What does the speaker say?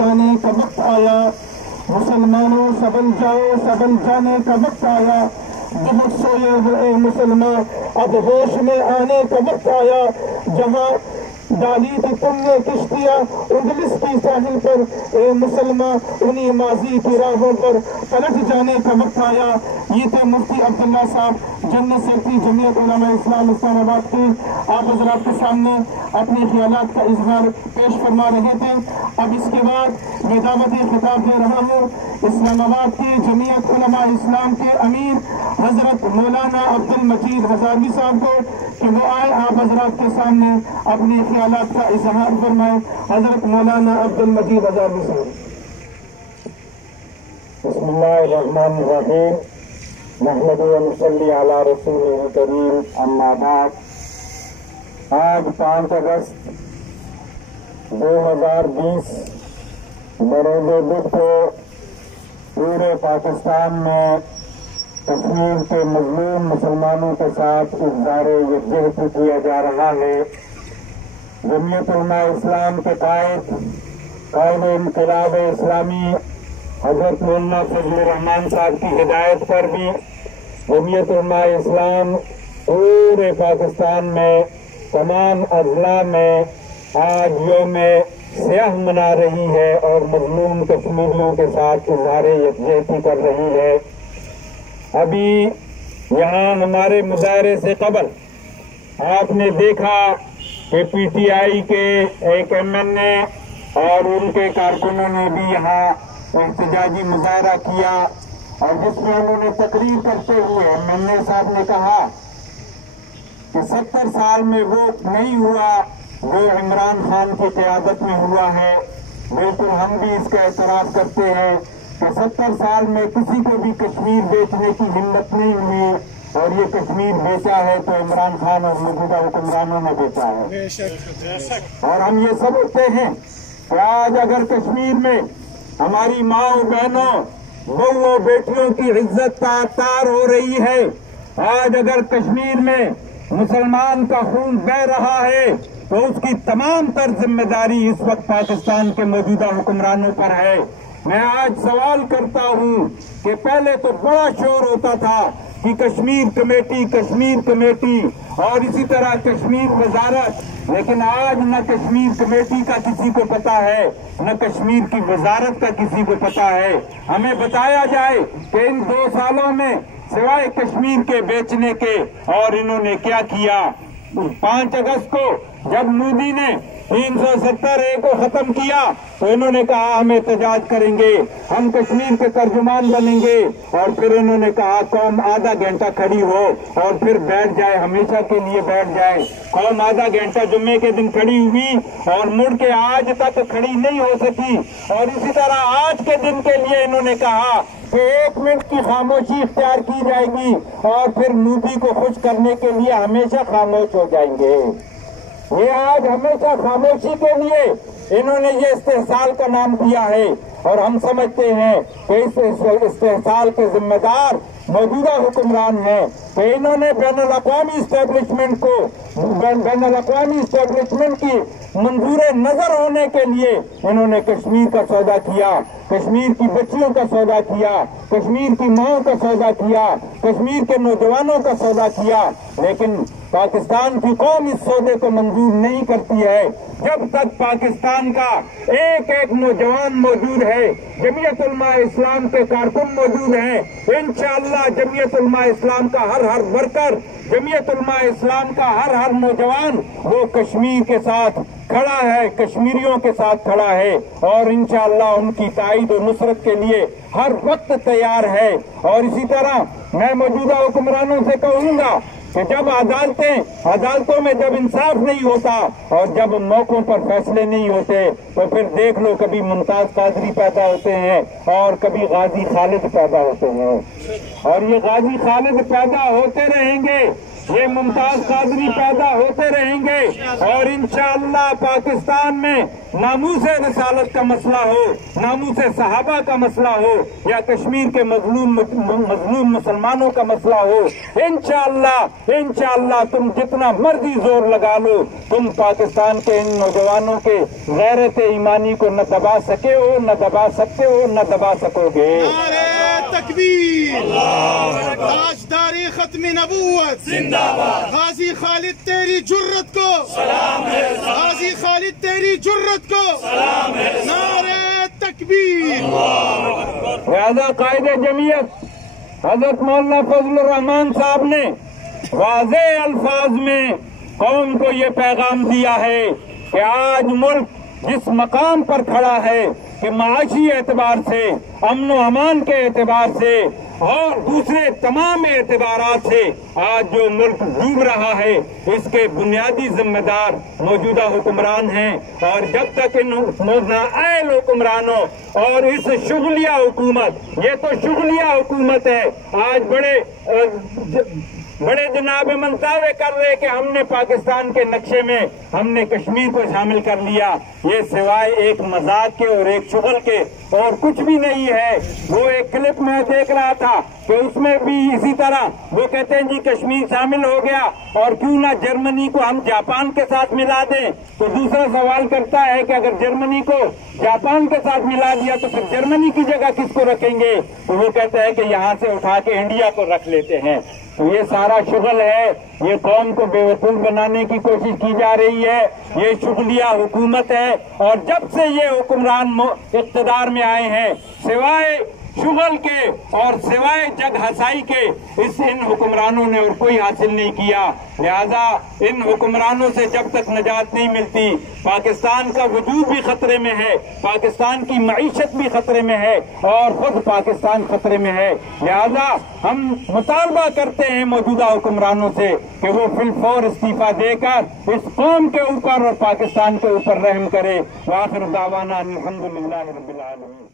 जाने का वक्त आया, मुसलमानों संभल जाओ, संभल जाने का वक्त आया। बहुत सोए हुए मुसलमान अब होश में आने का वक्त आया। जहां डाली थी तुमने किश्तियां उंगलिस की साहिल पर, ए मुसलमान उन्हीं माजी की राहों पर पलट जाने का वक्त आया। ये थे मुफ्ती अब्दुल्ला साहब, जन्नत सेक्रेटरी जमीयत उलमा इस्लाम इस्लामाबाद के। आप हजरात के सामने अपने ख्यालात का इजहार पेश फरमा रहे थे। अब इसके बाद मैं दावत खिताब दे रहा हूँ इस्लामाबाद के जमीयत उलमा इस्लाम के अमीर हजरत मौलाना अब्दुल मजीद हजारवी साहब को कि वो आए आप हजरात के सामने अपने ख्यालात का इजहार फरमाए। हजरत मौलाना अब्दुल मजीद हजारवी साहब। बिस्मिल्लाहिर्रहमानिर्रहीम, नहमदु व नसल्ली अला रसूलिल करीम, अम्मा बाद। आज 5 अगस्त 2020 बरोज़ बुध को पूरे पाकिस्तान में कश्मीर के मजलूम मुसलमानों के साथ इज़हार यकजहती किया जा रहा है। जमीयत उलमा इस्लाम के कायद इनक़िलाब इस्लामी हज़रत मौलाना फजलुर रहमान साहब की हिदायत पर भी जमीयत उलमा इस्लाम पूरे पाकिस्तान में तमाम अजला में आज यौम सियाह मना रही है और मजलूम कश्मीरियों के साथ इज़हार यकजहती कर रही है। अभी यहाँ हमारे मुजाहरे से कबल आपने देखा कि पीटीआई के एक एमएनए और उनके कारकुनों ने भी यहाँ एहतजाजी मुजाहरा किया और जिसमें उन्होंने तकरीर करते हुए एमएनए साहब ने कहा कि 70 साल में वो नहीं हुआ जो इमरान खान की क़यादत में हुआ है। बिल्कुल हम भी इसका एतराफ़ करते हैं कि 70 साल में किसी को भी कश्मीर बेचने की हिम्मत नहीं हुई और ये कश्मीर बेचा है तो इमरान खान और मौजूदा हुक्मरानों ने बेचा है। और हम ये समझते हैं कि आज अगर कश्मीर में हमारी माओ बहनों बहुओं बेटियों की इज्जत तार हो रही है, आज अगर कश्मीर में मुसलमान का खून बह रहा है तो उसकी तमाम तर जिम्मेदारी इस वक्त पाकिस्तान के मौजूदा हुक्मरानों पर है। मैं आज सवाल करता हूं कि पहले तो बड़ा शोर होता था कि कश्मीर कमेटी और इसी तरह कश्मीर वजारत, लेकिन आज न कश्मीर कमेटी का किसी को पता है न कश्मीर की वजारत का किसी को पता है। हमें बताया जाए कि इन 2 सालों में सिवाय कश्मीर के बेचने के और इन्होंने क्या किया। 5 अगस्त को जब मोदी ने 370A को खत्म किया तो इन्होंने कहा हम एहतजाज करेंगे, हम कश्मीर के तर्जुमान बनेंगे और फिर इन्होंने कहा कौम आधा घंटा खड़ी हो और फिर बैठ जाए, हमेशा के लिए बैठ जाए। कौम आधा घंटा जुम्मे के दिन खड़ी हुई और मुड़ के आज तक खड़ी नहीं हो सकी। और इसी तरह आज के दिन के लिए इन्होंने कहा कि 1 मिनट की खामोशी इख्तियार की जाएगी और फिर मोदी को खुश करने के लिए हमेशा खामोश हो जाएंगे। ये आज हमेशा खामोशी के लिए इन्होंने ये इस्तेहसाल का नाम दिया है और हम समझते हैं कि इस इस्तेहसाल के जिम्मेदार मौजूदा हुक्मरान हैं। तो इन्होंने बैनुल-अक़वामी इस्टेब्लिशमेंट की मंजूर नजर होने के लिए इन्होंने कश्मीर का सौदा किया, कश्मीर की बच्चियों का सौदा किया, कश्मीर की माओं का सौदा किया, कश्मीर के नौजवानों का सौदा किया। लेकिन पाकिस्तान की कौम इस सौदे को मंजूर नहीं करती है। जब तक पाकिस्तान का एक नौजवान मौजूद है, जमीयत उलमा इस्लाम के कारकुन मौजूद हैं, इंशाअल्लाह जमीयत उलमा इस्लाम का हर वर्कर, जमीयत उलमा इस्लाम का हर नौजवान वो कश्मीर के साथ खड़ा है, कश्मीरियों के साथ खड़ा है और इंशाअल्लाह उनकी ताईद और नुसरत के लिए हर वक्त तैयार है। और इसी तरह मैं मौजूदा हुक्मरानों से कहूंगा कि जब अदालतों में जब इंसाफ नहीं होता और जब मौकों पर फैसले नहीं होते तो फिर देख लो कभी मुमताज कादरी पैदा होते हैं और कभी गाजी खालिद पैदा होते हैं और ये गाजी खालिद पैदा होते रहेंगे یہ ممتاز قادری پیدا ہوتے رہیں گے اور انشاءاللہ پاکستان میں ناموس رسالت کا مسئلہ ہو، ناموس صحابہ کا مسئلہ ہو یا کشمیر کے مظلوم مسلمانوں کا مسئلہ ہو، انشاءاللہ تم جتنا مرضی زور لگا لو، تم پاکستان کے ان نوجوانوں کے غیرت ایمانی کو نہ دبا سکے ہو، نہ دبا سکتے ہو، نہ دبا سکو گے۔ نعرہ تکبیر، تاجداری ختم نبوت زندہ باد، غازی خالد تیری جرت کو سلام ہے، غازی خالد تیری جرت کو سلام ہے، نعرہ تکبیر۔ لہذا قائد جمعیت حضرت مولانا فضل الرحمان صاحب نے واضح الفاظ میں قوم کو یہ پیغام دیا ہے کہ آج ملک جس مقام پر کھڑا ہے کہ معاشی اعتبار سے، امن و امان کے اعتبار سے اور دوسرے تمام اعتبارات سے آج جو ملک ڈوب رہا ہے، اس کے بنیادی ذمہ دار موجودہ حکمران ہیں، اور جب تک ان نااہل حکمرانوں اور اس شغلیہ حکومت، یہ تو شغلیہ حکومت ہے، آج بڑے جناب منصاوے کر رہے کہ ہم نے پاکستان کے نقشے میں ہم نے کشمیر کو شامل کر لیا، یہ سوائے ایک مذاق کے اور ایک شغل کے اور کچھ بھی نہیں ہے۔ وہ ایک کلپ میں دیکھ رہا تھا کہ اس میں بھی اسی طرح وہ کہتے ہیں جی کشمیر شامل ہو گیا اور کیوں نہ جرمنی کو ہم جاپان کے ساتھ ملا دیں، تو دوسرا سوال کرتا ہے کہ اگر جرمنی کو جاپان کے ساتھ ملا دیا تو پھر جرمنی کی جگہ کس کو رکھیں گے؟ تو وہ کہتا ہے کہ یہاں سے اٹھا کے انڈیا کو رکھ لیتے ہیں۔ تو یہ سارا شغل ہے، یہ قوم کو بے وقوف بنانے کی کوشش کی جا رہی ہے، یہ شغلیہ حکومت ہے، اور جب سے یہ حکمران اقتدار میں آئے ہیں سوائے شغل کے اور سوائے جگ ہسائی کے ان حکمرانوں نے اور کوئی حاصل نہیں کیا۔ لہذا ان حکمرانوں سے جب تک نجات نہیں ملتی، پاکستان کا وجود بھی خطرے میں ہے، پاکستان کی معیشت بھی خطرے میں ہے اور خود پاکستان خطرے میں ہے۔ لہذا ہم مطالبہ کرتے ہیں موجودہ حکمرانوں سے کہ وہ فی الفور استعفیٰ دے کر اس قوم کے اوپر اور پاکستان کے اوپر رحم کرے۔ وآخر دعوانا الحمدللہ رب العالمین۔